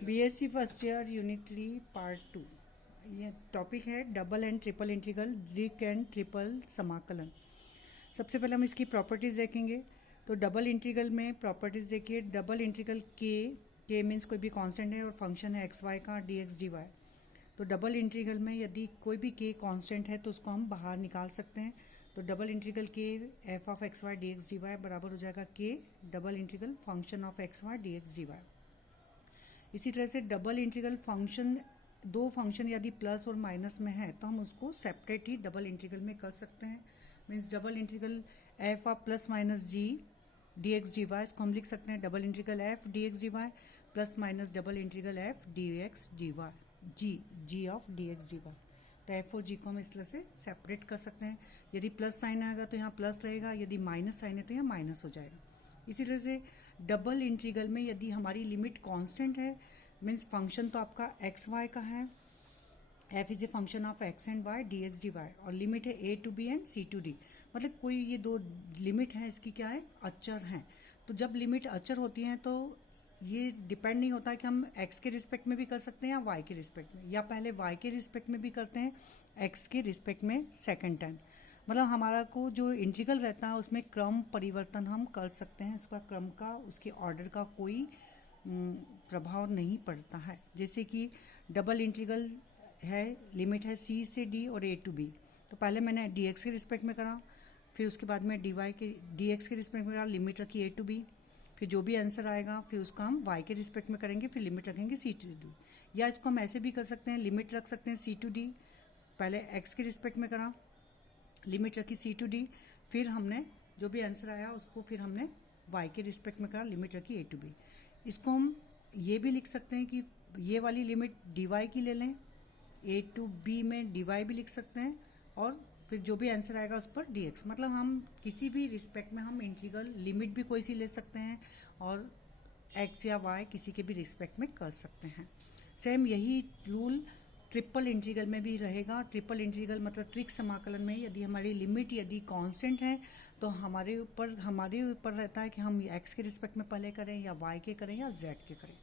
BSc first year unit 3 part 2। ये topic है double and triple integral, Drigh and triple समाकलन। सबसे पहले हम इसकी प्रॉपर्टीज़ देखेंगे। तो डबल इंटीग्रल में प्रॉपर्टीज़ देखिए। डबल इंटीग्रल के मीन्स कोई भी कांस्टेंट है और फंक्शन है एक्स वाई का डी एक्स डी वाई। तो डबल इंटीग्रल में यदि कोई भी के कांस्टेंट है तो उसको हम बाहर निकाल सकते हैं। तो डबल इंटीग्रल के f of x y d x D y बराबर हो जाएगा के double integral function of x y d x D y. इसी तरह से डबल इंटीग्रल फंक्शन, दो फंक्शन यदि प्लस और माइनस में है तो हम उसको सेपरेट ही डबल इंटीग्रल में कर सकते हैं। Means double integral F of plus minus G D x D Y, इसको हम लिख सकते हैं double integral F D x D Y plus minus double integral F D x D Y G of D x D Y. तो F और G को हम इस तरह से सेपरेट कर सकते हैं। यदि प्लस साइन आएगा तो यहाँ प्लस रहेगा, यदि माइनस साइन है तो यहाँ माइनस हो जाएगा। इसी तरह से डबल इंटीग्रल में यदि हमारी लिमिट कांस्टेंट है, मीन्स फंक्शन तो आपका एक्स वाई का है, f is a function of x and y d x D y, और लिमिट है a to b and c to d. मतलब कोई ये दो लिमिट है, इसकी क्या है, अचर हैं। तो जब लिमिट अचर होती हैं तो ये डिपेंड नहीं होता है कि हम एक्स के रिस्पेक्ट में भी कर सकते हैं या वाई के रिस्पेक्ट में, या पहले वाई के रिस्पेक्ट में भी करते हैं, एक्स के रिस्पेक्ट में सेकेंड टाइम। मतलब हमारा को जो इंटीग्रल रहता है उसमें क्रम परिवर्तन हम कर सकते हैं। उसका क्रम का, उसके ऑर्डर का कोई प्रभाव नहीं पड़ता है। जैसे कि डबल इंटीग्रल है, लिमिट है सी से डी और ए टू बी। तो पहले मैंने डी एक्स के रिस्पेक्ट में करा, फिर उसके बाद में डी वाई के डी एक्स के रिस्पेक्ट में करा, लिमिट रखी ए टू बी। फिर जो भी आंसर आएगा फिर उसका हम वाई के रिस्पेक्ट में करेंगे, फिर लिमिट रखेंगे सी टू डी। या इसको हम ऐसे भी कर सकते हैं, लिमिट रख सकते हैं सी टू डी, पहले एक्स के रिस्पेक्ट में करा, लिमिट रखी सी टू डी, फिर हमने जो भी आंसर आया उसको फिर हमने वाई के रिस्पेक्ट में करा, लिमिट रखी ए टू बी। इसको हम ये भी लिख सकते हैं कि ये वाली लिमिट डी वाई की ले लें, ए टू बी में डी वाई भी लिख सकते हैं, और फिर जो भी आंसर आएगा उस पर डी एक्स। मतलब हम किसी भी रिस्पेक्ट में हम इंटीग्रल लिमिट भी कोई सी ले सकते हैं और एक्स या वाई किसी के भी रिस्पेक्ट में कर सकते हैं। सेम यही रूल ट्रिपल इंटीग्रल में भी रहेगा। ट्रिपल इंटीग्रल मतलब त्रिक समाकलन में यदि हमारी लिमिट यदि कांस्टेंट है तो हमारे ऊपर रहता है कि हम एक्स के रिस्पेक्ट में पहले करें या वाई के करें या जेड के करें।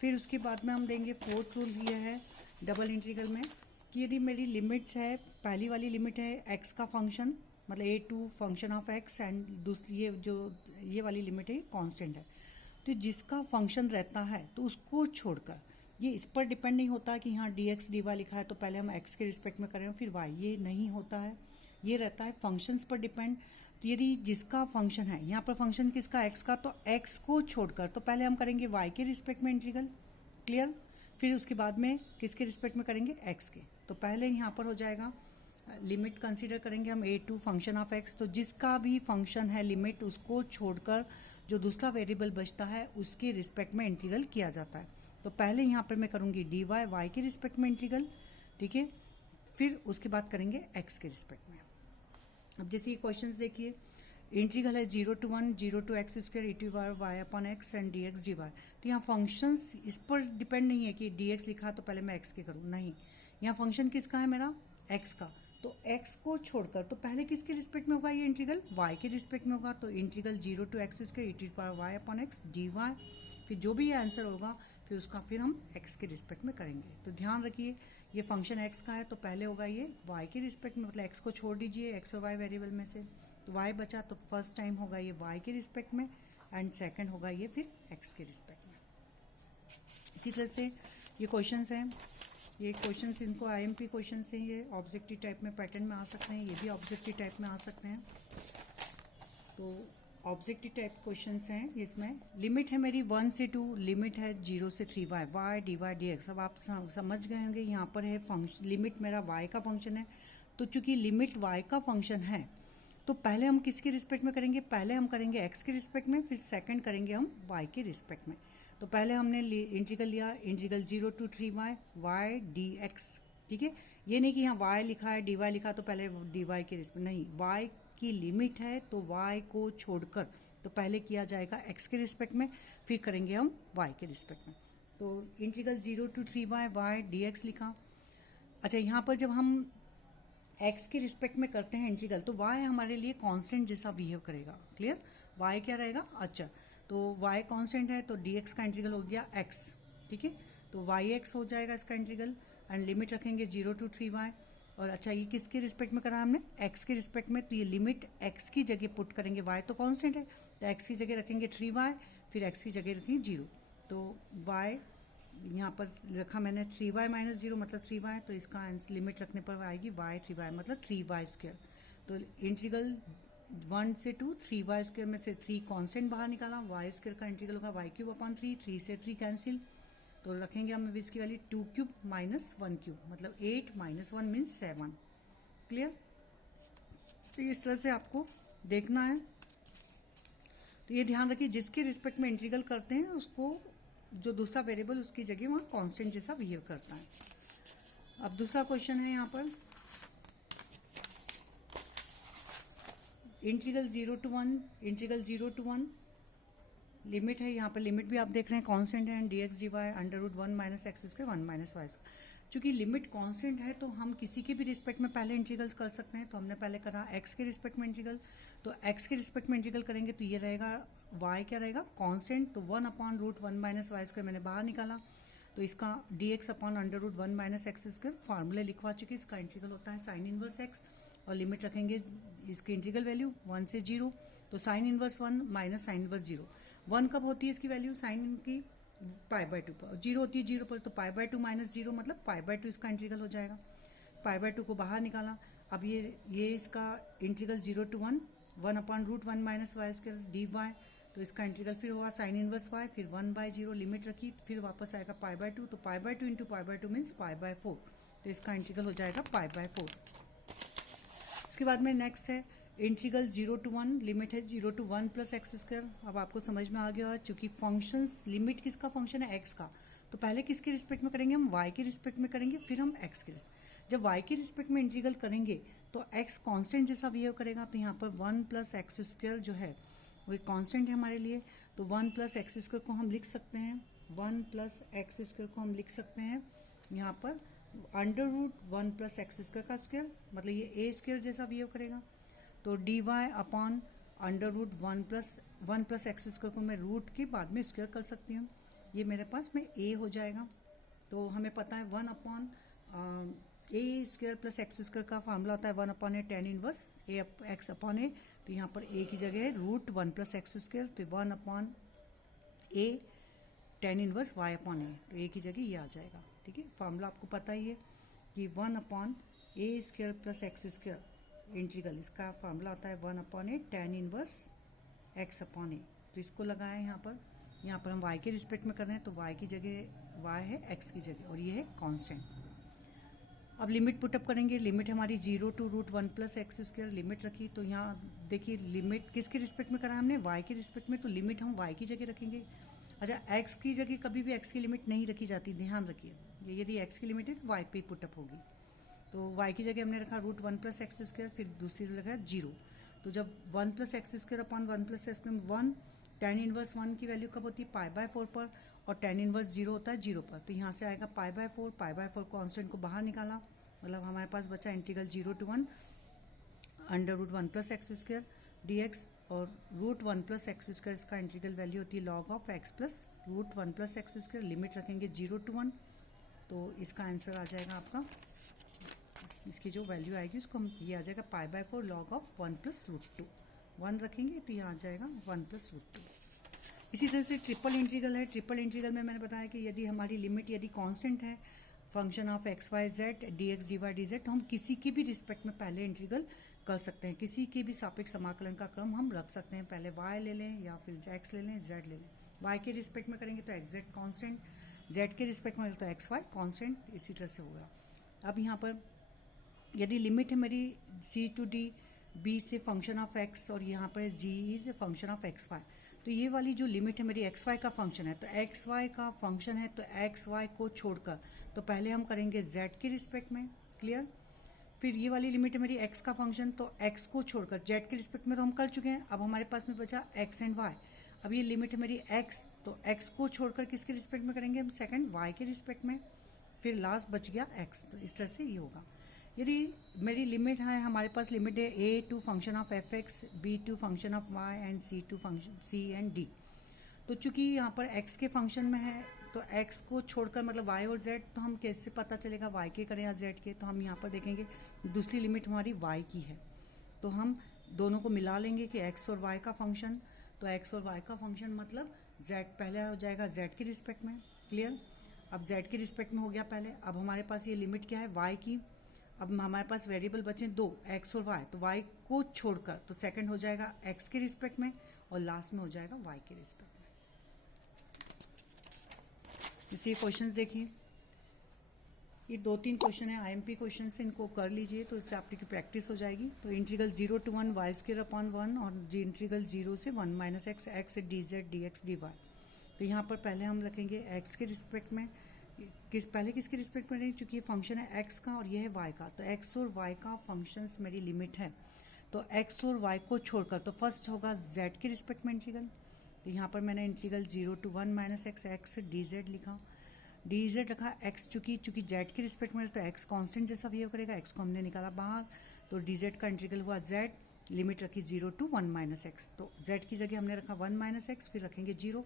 फिर उसके बाद में हम देंगे फोर्थ रूल ये है डबल इंटीग्रल में कि यदि मेरी लिमिट्स है, पहली वाली लिमिट है एक्स का फंक्शन मतलब a to function of x, and दूसरी ये वाली लिमिट है कांस्टेंट है, तो जिसका फंक्शन रहता है तो उसको छोड़कर, ये इस पर डिपेंड नहीं होता कि यहाँ डी एक्स डी वाई लिखा है तो पहले हम एक्स के रिस्पेक्ट में करें फिर वाई, ये नहीं होता है। ये रहता है फंक्शंस पर डिपेंड। तो यदि जिसका फंक्शन है, यहाँ पर फंक्शन किसका, एक्स का, तो एक्स को छोड़कर तो पहले हम करेंगे वाई के रिस्पेक्ट में इंटीग्रल, क्लियर। फिर उसके बाद में किसके रिस्पेक्ट में करेंगे, एक्स के। तो पहले यहाँ पर हो जाएगा लिमिट कंसीडर करेंगे हम ए टू फंक्शन ऑफ एक्स, तो जिसका भी फंक्शन है लिमिट उसको छोड़कर जो दूसरा वेरिएबल बचता है उसके रिस्पेक्ट में इंटीग्रल किया जाता है। तो पहले यहाँ पर मैं करूँगी डी वाई वाई के रिस्पेक्ट में इंटीग्रल, ठीक है। फिर उसके बाद करेंगे एक्स के रिस्पेक्ट में। अब जैसे ये क्वेश्चंस देखिए, इंटीग्रल है 0 to 1 0 to x square e to power y upon x and d x D Y. तो यहाँ फंक्शंस इस पर डिपेंड नहीं है कि डी एक्स लिखा तो पहले मैं x के करूँ, नहीं। यहाँ फंक्शन किसका है, मेरा x का। तो x को छोड़कर तो पहले किसके रिस्पेक्ट में होगा ये इंटीग्रल, y के रिस्पेक्ट में होगा। तो integral 0 to x square e to power y upon x d y. फिर जो भी ये आंसर होगा फिर उसका फिर हम x के रिस्पेक्ट में करेंगे। तो ध्यान रखिए ये फंक्शन x का है तो पहले होगा ये y के रिस्पेक्ट में, मतलब x को छोड़ दीजिए x और y वेरिएबल में से, तो y बचा तो फर्स्ट टाइम होगा ये y के रिस्पेक्ट में एंड सेकंड होगा ये फिर x के रिस्पेक्ट में। इसी तरह से ये क्वेश्चंस हैं, ये क्वेश्चंस इनको आईएमपी क्वेश्चंस हैं, ये ऑब्जेक्टिव टाइप में पैटर्न में आ सकते हैं, ये भी ऑब्जेक्टिव टाइप में आ सकते हैं। तो ऑब्जेक्टिव टाइप क्वेश्चंस हैं, इसमें लिमिट है मेरी 1 से 2, लिमिट है 0 से 3 y y d y d x. अब आप समझ गए होंगे यहाँ पर है फंक्शन, लिमिट मेरा वाई का फंक्शन है, तो चूंकि लिमिट वाई का फंक्शन है तो पहले हम किसके रिस्पेक्ट में करेंगे, पहले हम करेंगे एक्स के रिस्पेक्ट में, फिर सेकंड करेंगे हम वाई के रिस्पेक्ट में। तो पहले हमने इंटीग्रल लिया, integral 0 to 3 y y d x, ठीक है। ये नहीं कि यहाँ वाई लिखा है डी वाई लिखा तो पहले डी वाई के रिस्पेक्ट, नहीं, वाई की लिमिट है तो वाई को छोड़कर तो पहले किया जाएगा एक्स के रिस्पेक्ट में, फिर करेंगे हम वाई के रिस्पेक्ट में। तो integral 0 to 3 y y d x लिखा। अच्छा, यहाँ पर जब हम एक्स के रिस्पेक्ट में करते हैं इंटीग्रल तो y हमारे लिए कांस्टेंट जैसा बिहेव करेगा, क्लियर। y क्या रहेगा, अचर। तो y कांस्टेंट है तो dx का इंटीग्रल हो गया x, ठीक है। तो yx हो जाएगा इसका इंटीग्रल, एंड लिमिट रखेंगे 0 to 3y। और अच्छा, ये किसके रिस्पेक्ट में करा हमने, x के रिस्पेक्ट में, तो ये लिमिट x की जगह पुट करेंगे, y तो कांस्टेंट है तो x की जगह रखेंगे 3y, फिर x की जगह रखेंगे 0। तो y यहाँ पर रखा मैंने 3y माइनस 0 मतलब 3y, तो इसका आंसर लिमिट रखने पर आएगी y 3y मतलब 3y स्क्वायर। तो इंटीग्रल 1 से 2 3y स्क्वायर में से 3 कांस्टेंट बाहर निकाला, y स्क्वायर का इंटीग्रल होगा y क्यूब अपॉन 3, 3 से 3 कैंसिल, तो रखेंगे हम इसकी वैल्यू 2 क्यूब माइनस 1 क्यूब मतलब 8 माइनस 1 मीन्स 7। क्लियर? तो इस तरह से आपको देखना है। तो ये ध्यान रखिए, जिसके रिस्पेक्ट में इंटीग्रल करते हैं उसको जो दूसरा वेरिएबल उसकी जगह वहाँ कांस्टेंट जैसा बिहेव करता है। अब दूसरा क्वेश्चन है यहाँ पर इंटीग्रल 0 to 1 लिमिट है। यहाँ पर लिमिट भी आप देख रहे हैं कांस्टेंट है, dx dy under root 1 minus x square 1 minus y square. चूंकि लिमिट कांस्टेंट है तो हम किसी के भी रिस्पेक्ट में पहले इंटीग्रल कर सकते हैं। तो हमने पहले करा x के रिस्पेक्ट में इंटीग्रल, तो x के रिस्पेक्ट में इंटीग्रल करेंगे तो ये रहेगा y क्या रहेगा कांस्टेंट, तो 1 upon root 1 minus y square मैंने बाहर निकाला, तो इसका dx upon under root 1 minus x square फार्मूले लिखवा चुके। इसका इंटीग्रल होता है साइन इनवर्स x, और लिमिट रखेंगे इसकी इंटीग्रल वैल्यू 1 से 0, तो sine inverse 1 minus sine inverse 0। 1 कब होती है इसकी वैल्यू साइन की π/2 पर, 0 होती है 0 पर, तो π/2 माइनस 0 मतलब π/2 इसका इंटीग्रल हो जाएगा। π/2 को बाहर निकाला, अब ये इसका integral 0 to 1 upon root 1 minus y square dy, तो इसका इंटीग्रल फिर हुआ साइन इनवर्स y, फिर 1/0 लिमिट रखी, फिर वापस आएगा π/2, तो π/2 इंटू π/2 मीन्स π/4, तो इसका इंटीग्रल हो जाएगा π/4। उसके बाद में नेक्स्ट है इंटीग्रल 0 to 1, लिमिट है 0 to 1 प्लस एक्स स्क्वायर। अब आपको समझ में आ गया है, चूंकि फंक्शंस लिमिट किसका फंक्शन है x का, तो पहले किसके रिस्पेक्ट में करेंगे हम y के रिस्पेक्ट में करेंगे, फिर हम x के रिस्पेक्ट। जब y के रिस्पेक्ट में इंटीग्रल करेंगे तो x कांस्टेंट जैसा बिहेव करेगा, तो यहाँ पर 1 प्लस एक्स स्क्वायर जो है वो एक कांस्टेंट है हमारे लिए, तो 1 प्लस एक्स स्क्वायर को हम लिख सकते हैं, 1 प्लस एक्स स्क्वायर को हम लिख सकते हैं यहाँ पर under root 1 plus x square का स्क्वायर, मतलब ये ए स्क्वायर जैसा बिहेव करेगा। तो dy upon under root 1 plus x square को मैं रूट के बाद में स्क्वायर कर सकती हूँ, ये मेरे पास में a हो जाएगा। तो हमें पता है 1 upon a square plus x square का फार्मूला होता है 1 upon a tan inverse A x upon a, तो यहाँ पर a की जगह है रूट 1 प्लस एक्स स्क्वायर, तो 1 upon a tan inverse y upon a, तो a की जगह ये आ जाएगा। ठीक है, फार्मूला आपको पता ही है कि 1 upon a square plus x square integral, इसका फार्मूला होता है 1 upon a tan inverse x upon a. तो इसको लगाया यहाँ पर हम y के रिस्पेक्ट में कर रहे हैं, तो y की जगह y है x की जगह, और ये है कांस्टेंट। अब लिमिट पुटअप करेंगे, लिमिट हमारी 0 to root 1 plus x square limit रखी, तो यहाँ देखिए लिमिट किसके रिस्पेक्ट में करा हमने, y के रिस्पेक्ट में, तो लिमिट हम y की जगह रखेंगे। अच्छा, x की जगह कभी भी x की लिमिट नहीं रखी जाती, ध्यान रखिए, यदि x की लिमिट है तो y पे पुटअप होगी। तो y की जगह हमने रखा रूट 1 प्लस एक्स स्क्वायर, फिर दूसरी लगा 0, तो जब 1 plus x square upon 1 plus x 1, tan inverse 1 की वैल्यू कब होती है π/4 पर, और टेन इनवर्स 0 होता है 0 पर, तो यहाँ से आएगा π/4 कांस्टेंट को बाहर निकाला, मतलब हमारे पास बचा integral 0 to 1 under root 1 plus x square dx, और रूट 1 प्लस एक्स स्क्वायर इसका इंटीग्रल वैल्यू होती है log of x plus root 1 plus x square, limit रखेंगे 0 to 1, तो इसका आंसर आ जाएगा आपका, इसकी जो वैल्यू आएगी उसको हम ये आ जाएगा π/4 लॉग ऑफ 1 प्लस रूट 2, 1 रखेंगे तो ये आ जाएगा 1 प्लस रूट 2। इसी तरह से ट्रिपल इंटीग्रल है। ट्रिपल इंटीग्रल में मैंने बताया कि यदि हमारी लिमिट यदि कांस्टेंट है function of x y z dx dy dz, तो हम किसी के भी रिस्पेक्ट में पहले इंटीग्रल कर सकते हैं, किसी के भी सापेक्ष समाकलन का क्रम हम रख सकते हैं, पहले y ले लें या फिर x ले लें, z ले लें। y के रिस्पेक्ट में करेंगे तो एक्स जेड कॉन्स्टेंट, z के रिस्पेक्ट में तो एक्स वाई कॉन्स्टेंट, इसी तरह से होगा। अब यहाँ पर यदि लिमिट है मेरी c to d b से फंक्शन ऑफ x, और यहाँ पर g is a function of x y, तो ये वाली जो लिमिट है मेरी एक्स वाई का फंक्शन है, तो एक्स वाई का फंक्शन है, तो एक्स वाई को छोड़कर तो पहले हम करेंगे z के रिस्पेक्ट में, क्लियर। फिर ये वाली लिमिट है मेरी x का फंक्शन, तो x को छोड़कर z के रिस्पेक्ट में तो हम कर चुके हैं, अब हमारे पास में बचा x एंड y। अब ये लिमिट है मेरी x, तो x को छोड़कर किसके रिस्पेक्ट में करेंगे हम, सेकंड y के रिस्पेक्ट में, फिर लास्ट बच गया x, तो इस तरह से ये होगा। यदि मेरी लिमिट है, हमारे पास लिमिट है a to function of f x, b to function of y and c to function c and d, तो चूंकि यहाँ पर x के फंक्शन में है तो x को छोड़कर मतलब y और z, तो हम कैसे पता चलेगा y के करें या z के, तो हम यहाँ पर देखेंगे दूसरी लिमिट हमारी y की है, तो हम दोनों को मिला लेंगे कि x और y का फंक्शन, तो x और y का फंक्शन मतलब z पहले हो जाएगा z के रिस्पेक्ट में। क्लियर? अब z के रिस्पेक्ट में हो गया पहले। अब हमारे पास ये लिमिट क्या है y की। अब हमारे पास वेरिएबल बचे दो, x और y, तो y को छोड़कर तो सेकंड हो जाएगा x के रिस्पेक्ट में और लास्ट में हो जाएगा y के रिस्पेक्ट में। इसी क्वेश्चंस देखिए, ये 2-3 क्वेश्चन है आईएमपी क्वेश्चन से, इनको कर लीजिए तो इससे आपकी प्रैक्टिस हो जाएगी। तो integral 0 to 1 y square upon 1 और इंटीग्रल 0 से 1 minus x x d z d x D Y. तो यहाँ पर पहले हम रखेंगे x के रिस्पेक्ट में, पहले किसके रिस्पेक्ट में रहेंगे, चूँकि ये फंक्शन है x का और ये है y का, तो x और y का फंक्शंस मेरी लिमिट है, तो x और y को छोड़कर तो फर्स्ट होगा z के रिस्पेक्ट में इंटीग्रल। तो यहाँ पर मैंने integral 0 to 1 minus x x d Z लिखा, डी जेड रखा x, चूँकि जेड के रिस्पेक्ट में तो x कांस्टेंट जैसा बिहेव करेगा, x को हमने निकाला बाहर, तो डी जेड का इंटीग्रल हुआ z, लिमिट रखी 0 to 1 माइनस एक्स, तो z की जगह हमने रखा 1 माइनस एक्स, फिर रखेंगे 0,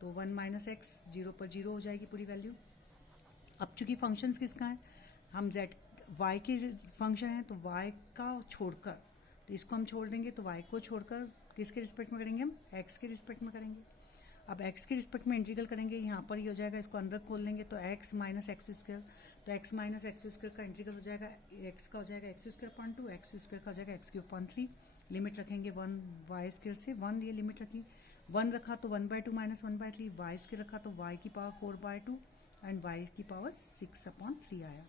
तो 1 माइनस एक्स 0 पर 0 हो जाएगी पूरी वैल्यू। अब चूँकि फंक्शंस किसका है, हम z y के फंक्शन है तो y का छोड़कर, तो इसको हम छोड़ देंगे, तो y को छोड़कर किसके रिस्पेक्ट में करेंगे, हम x के रिस्पेक्ट में करेंगे। अब x के रिस्पेक्ट में इंटीग्रल करेंगे, यहाँ पर ये हो जाएगा, इसको अंदर खोल लेंगे तो x माइनस एक्स स्क्वायर, तो x माइनस एक्स स्क्वायर का इंटीग्रल हो जाएगा, x का हो जाएगा x square upon 2, x square का हो जाएगा एक्स क्यूब अपॉन 3, लिमिट रखेंगे 1 y स्क्वायर से 1, ये लिमिट रखी 1 रखा तो 1/2 माइनस 1/3, y स्क्वायर रखा तो y की पावर 4/2 एंड y की पावर 6 अपॉन 3 आया।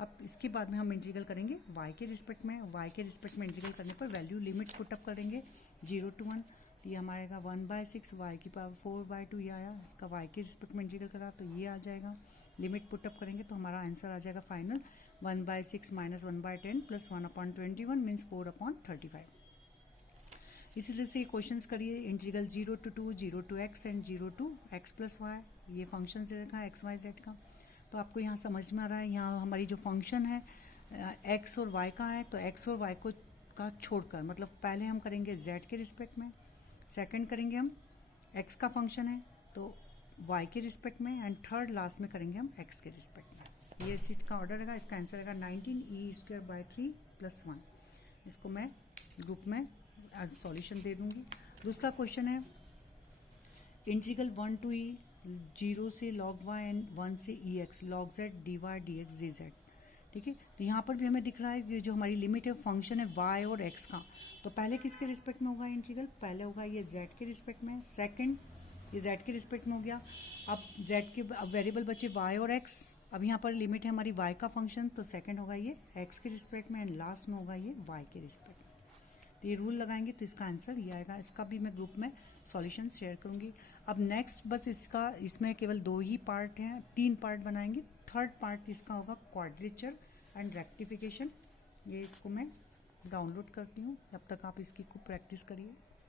अब इसके बाद में हम इंटीग्रल करेंगे y के रिस्पेक्ट में, y के रिस्पेक्ट में इंटीग्रल करने पर वैल्यू लिमिट पुट अप करेंगे 0 to 1, तो ये हमारा आएगा 1/6, y की पावर 4/2 ये आया, इसका y के रिस्पेक्ट में इंटीग्रल करा तो ये आ जाएगा, लिमिट पुट अप करेंगे तो हमारा आंसर आ जाएगा फाइनल 1/6 माइनस 1/10 प्लस 1/21 मीन्स 4/35। इसी तरह से क्वेश्चंस करिए, integral 0 to 2, 0 to x and 0 to x plus y, ये फंक्शन दे रखा है x y z का, तो आपको यहाँ समझ में आ रहा है, यहाँ हमारी जो फंक्शन है x और y का है, तो x और y को का छोड़कर मतलब पहले हम करेंगे z के रिस्पेक्ट में, सेकंड करेंगे हम x का फंक्शन है तो y के रिस्पेक्ट में, एंड थर्ड लास्ट में करेंगे हम x के रिस्पेक्ट में। ये इसी का ऑर्डर रहेगा, इसका आंसर रहेगा 19e² 3 + 1। इसको मैं ग्रुप में एज सॉल्यूशन दे दूंगी। दूसरा क्वेश्चन है इंटीग्रल 1 to e 0 से log y एंड 1 से e x log z dy dx dz, ठीक है। तो यहाँ पर भी हमें दिख रहा है कि जो हमारी लिमिट है फंक्शन है y और x का, तो पहले किसके रिस्पेक्ट में होगा इंटीग्रल, पहले होगा ये z के रिस्पेक्ट में, सेकंड ये z के रिस्पेक्ट में हो गया। अब z के वेरिएबल बचे y और x, अब यहाँ पर लिमिट है हमारी y का फंक्शन, तो सेकंड होगा ये x के रिस्पेक्ट में एंड लास्ट में होगा ये y के रिस्पेक्ट में। तो ये रूल लगाएंगे तो इसका आंसर ये आएगा। इसका भी मैं ग्रुप में सॉल्यूशन शेयर करूँगी। अब नेक्स्ट बस इसमें केवल 2 ही पार्ट हैं, 3 पार्ट बनाएंगे। थर्ड पार्ट इसका होगा क्वाड्रेचर एंड रेक्टिफिकेशन। ये इसको मैं डाउनलोड करती हूँ, जब तक आप इसकी खूब प्रैक्टिस करिए।